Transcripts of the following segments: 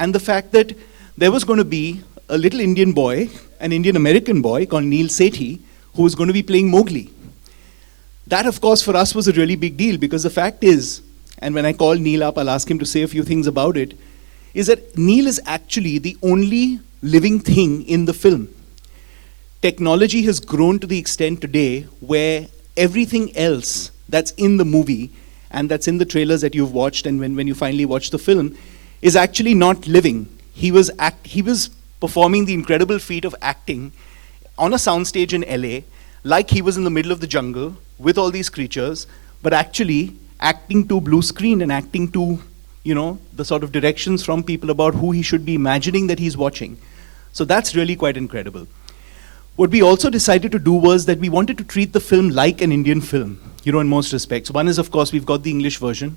and the fact that there was going to be a little Indian boy, an Indian American boy called Neil Sethi, who was going to be playing Mowgli. That, of course, for us was a really big deal, because the fact is, and when I call Neil up, I'll ask him to say a few things about it, is that Neil is actually the only living thing in the film. Technology has grown to the extent today where everything else that's in the movie and that's in the trailers that you've watched and when you finally watch the film is actually not living. He was performing the incredible feat of acting on a soundstage in LA like he was in the middle of the jungle with all these creatures, but actually acting to blue screen and acting to, the sort of directions from people about who he should be imagining that he's watching. So that's really quite incredible. What we also decided to do was that we wanted to treat the film like an Indian film, in most respects. One is, of course, we've got the English version,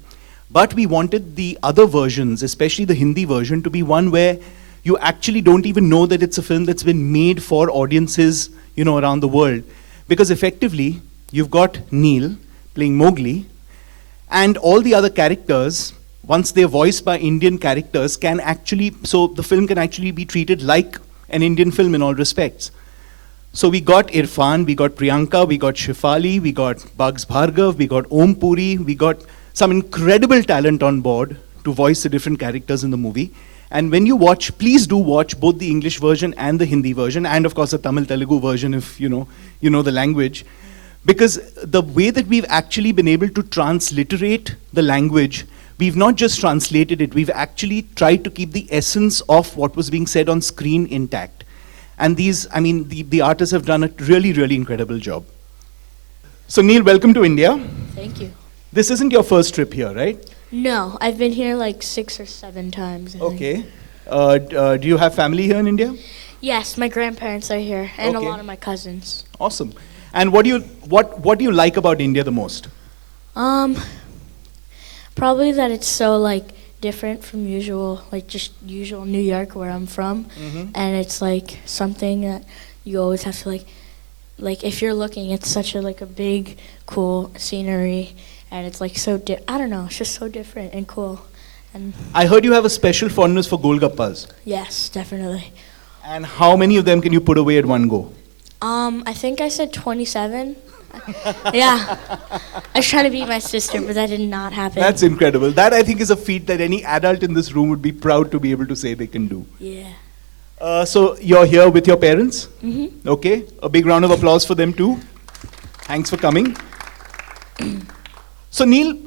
but we wanted the other versions, especially the Hindi version, to be one where you actually don't even know that it's a film that's been made for audiences, around the world. Because effectively, you've got Neil playing Mowgli, and all the other characters, once they're voiced by Indian characters, so the film can actually be treated like an Indian film in all respects. So we got Irfan, we got Priyanka, we got Shefali, we got Bugs Bhargav, we got Om Puri, we got some incredible talent on board to voice the different characters in the movie. And when you watch, please do watch both the English version and the Hindi version, and of course the Tamil Telugu version if you know the language. Because the way that we've actually been able to transliterate the language, we've not just translated it, we've actually tried to keep the essence of what was being said on screen intact. And the artists have done a really, really incredible job. So Neil, welcome to India. Thank you. This isn't your first trip here, right? No, I've been here like 6 or 7 times. Okay. Do you have family here in India? Yes, my grandparents are here, and Okay. a lot of my cousins. Awesome. And what do you like about India the most? Probably that it's so different from usual New York where I'm from, and it's something that you always have to if you're looking, it's such a big, cool scenery, and it's I don't know, it's just so different and cool. And I heard you have a special fondness for Golgappas. yes, definitely. And how many of them can you put away at one go? I think I said 27. Yeah. I was trying to beat my sister, but that did not happen. That's incredible. That, I think, is a feat that any adult in this room would be proud to be able to say they can do. Yeah. So you're here with your parents? Mm-hmm. Okay. A big round of applause for them too. Thanks for coming. So Neil,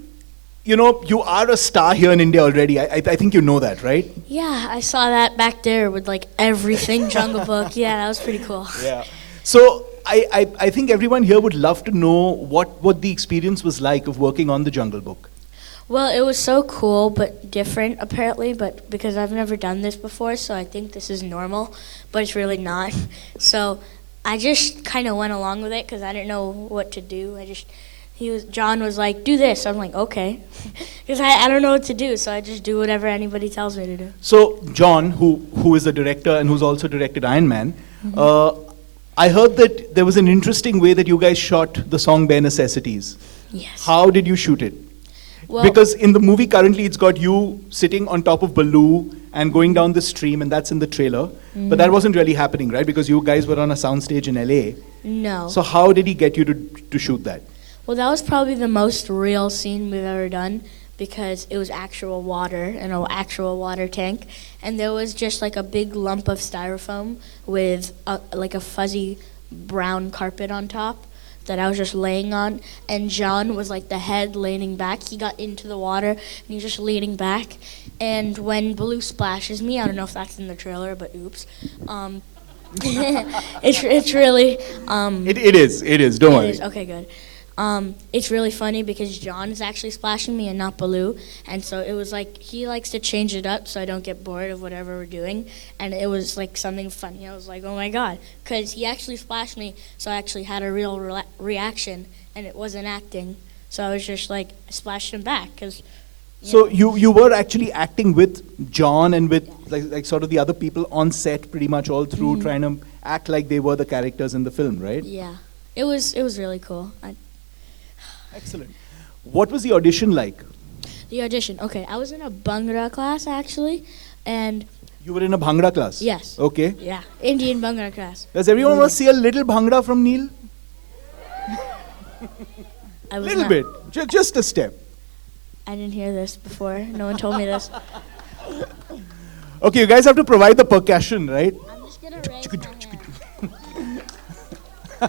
you are a star here in India already. I think you know that, right? Yeah, I saw that back there with everything Jungle Book. Yeah, that was pretty cool. Yeah. So I think everyone here would love to know what the experience was like of working on the Jungle Book. Well, it was so cool, but different apparently, but because I've never done this before, so I think this is normal, but it's really not. So I just kind of went along with it because I didn't know what to do. John was like, do this. I'm like, okay. Because I don't know what to do, so I just do whatever anybody tells me to do. So John, who is the director and who's also directed Iron Man, I heard that there was an interesting way that you guys shot the song Bare Necessities. Yes. How did you shoot it? Well, Because in the movie currently it's got you sitting on top of Baloo and going down the stream, and that's in the trailer. But that wasn't really happening, right? Because you guys were on a soundstage in LA. no. So how did he get you to shoot that? Well, that was probably the most real scene we've ever done because it was actual water in an actual water tank. And there was just a big lump of styrofoam with a fuzzy brown carpet on top that I was just laying on. And John was the head leaning back. He got into the water and he was just leaning back. And when Baloo splashes me, I don't know if that's in the trailer, but oops. It's really... It is, don't worry. It is, okay, good. It's really funny because John is actually splashing me and not Baloo, and so it was he likes to change it up so I don't get bored of whatever we're doing, and it was something funny. I was like, oh my god, because he actually splashed me, so I actually had a real reaction, and it wasn't acting, so I was just I splashed him back, because... So you were actually acting with John and with sort of the other people on set pretty much all through, trying to act like they were the characters in the film, right? Yeah, it was really cool. Excellent. What was the audition like? The audition, okay, I was in a Bhangra class actually, And You were in a Bhangra class? yes. Okay. Yeah, Indian Bhangra class. Does everyone want to see a little Bhangra from Neil? I was Little not- bit. Just a step. I didn't hear this before. No one told me this. Okay, you guys have to provide the percussion, right? I'm just gonna raise my hand. I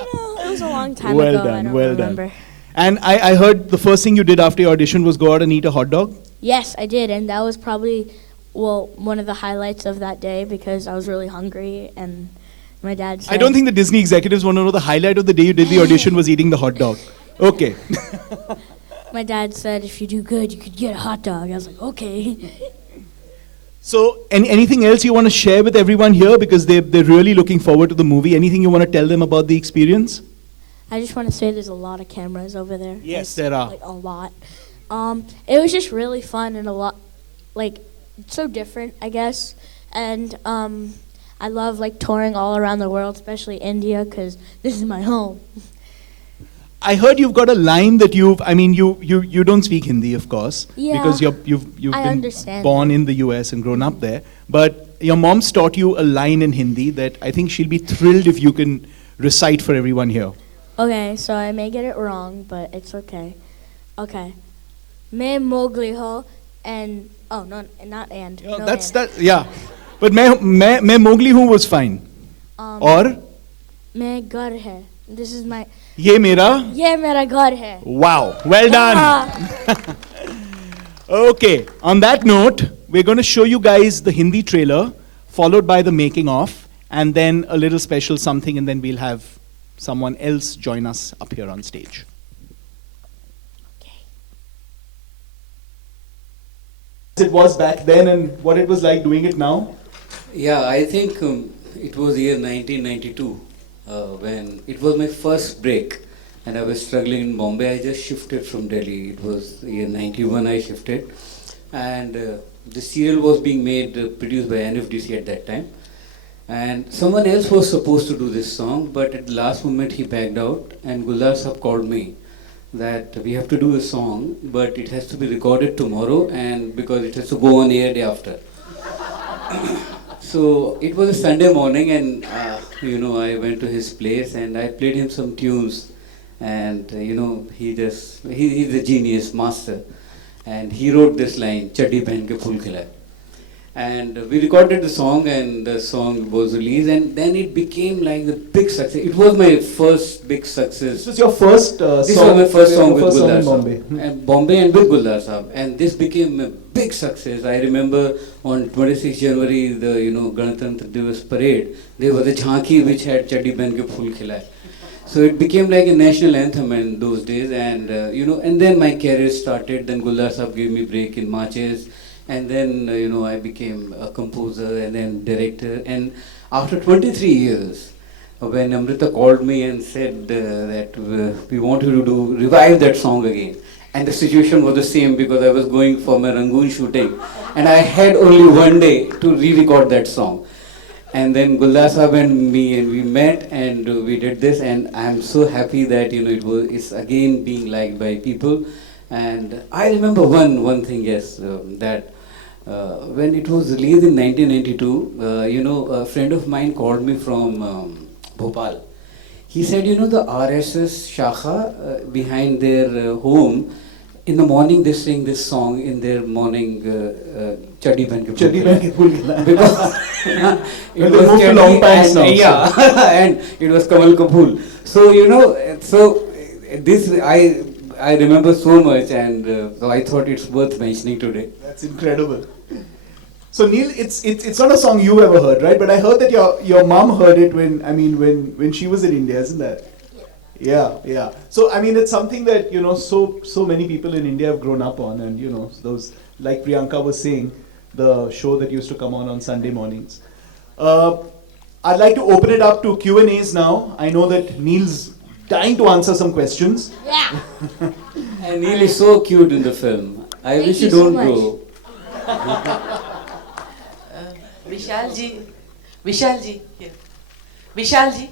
don't know. It was a long time Well ago. done, I don't well done. remember. And I heard the first thing you did after your audition was go out and eat a hot dog? Yes, I did, and that was probably one of the highlights of that day because I was really hungry, and my dad said, I don't think the Disney executives want to know the highlight of the day you did the audition was eating the hot dog. Okay. my dad said if you do good, you could get a hot dog. I was like, okay. So, anything else you want to share with everyone here? Because they're really looking forward to the movie. Anything you want to tell them about the experience? I just want to say there's a lot of cameras over there. Yes, Like- there are. Like a lot. It was just really fun and a lot, like, so different, I guess. And I love like touring all around the world, especially India, because this is my home. I heard you've got a line that you don't speak Hindi, of course, Yeah. because you've I been understand born in the US and grown up there. But your mom's taught you a line in Hindi that I think she'll be thrilled if you can recite for everyone here. Okay, so I may get it wrong, but it's okay. Okay. Main Mowgli ho and oh no, not and. Yeah, no that's and. that. Yeah, but मैं Mowgli हूँ was fine. और मैं घर है. This is my. ये मेरा. ये मेरा घर है. Wow, well done. Ah. Okay, on that note, we're going to show you guys the Hindi trailer, followed by the making of, and then a little special something, and then we'll have someone else join us up here on stage. It was back then and what it was like doing it now? Yeah, I think it was year 1992 when it was my first break and I was struggling in Bombay. I just shifted from Delhi. It was year 91 I shifted and the serial was being made, produced by NFDC at that time. And someone else was supposed to do this song, but at the last moment he backed out and Guldar Sahab called me that we have to do a song, but it has to be recorded tomorrow and because it has to go on air day after. So it was a Sunday morning and I went to his place and I played him some tunes and he's a genius, master, and he wrote this line, Chaddi Pehan ke Phool Khilay. And we recorded the song and the song was released and then it became like the big success. It was my first big success. This was your first song? This was my first song with first song Guldar in Sahab. Bombay. And Bombay and with Guldar Sahab. And this became a big success. I remember on 26 January, the Ganatantra Divas parade, there was a jhanki which had Chaddi Pehan ke Phool Khilay. So it became like a national anthem in those days. And and then my career started. Then Guldar Sahab gave me break in marches. And then, I became a composer and then director. And after 23 years, when Amrita called me and said that we want you to revive that song again. And the situation was the same because I was going for my Rangoon shooting. And I had only one day to re-record that song. And then Guldar Sahab and me, and we met and we did this. And I'm so happy that, it's again being liked by people. And I remember one thing, yes, that when it was released in 1992, a friend of mine called me from Bhopal. He said, the RSS Shakha behind their home, in the morning they sing this song in their morning, Chaddi Pehan ke Phool Khilay. Because it was moved to long pants now. Yeah, and it was Kamal Kapoor. So, this I remember so much, and so I thought it's worth mentioning today. That's incredible. So Neil, it's not a song you ever heard, right? But I heard that your mom heard it when she was in India, isn't that? Yeah. So it's something that so many people in India have grown up on, and those, like Priyanka was saying, the show that used to come on Sunday mornings. I'd like to open it up to Q&As now. I know that Neil's dying to answer some questions. Yeah. And Neil is so cute in the film. I Thank wish you you so don't much. grow. Vishal ji, here. Vishal ji.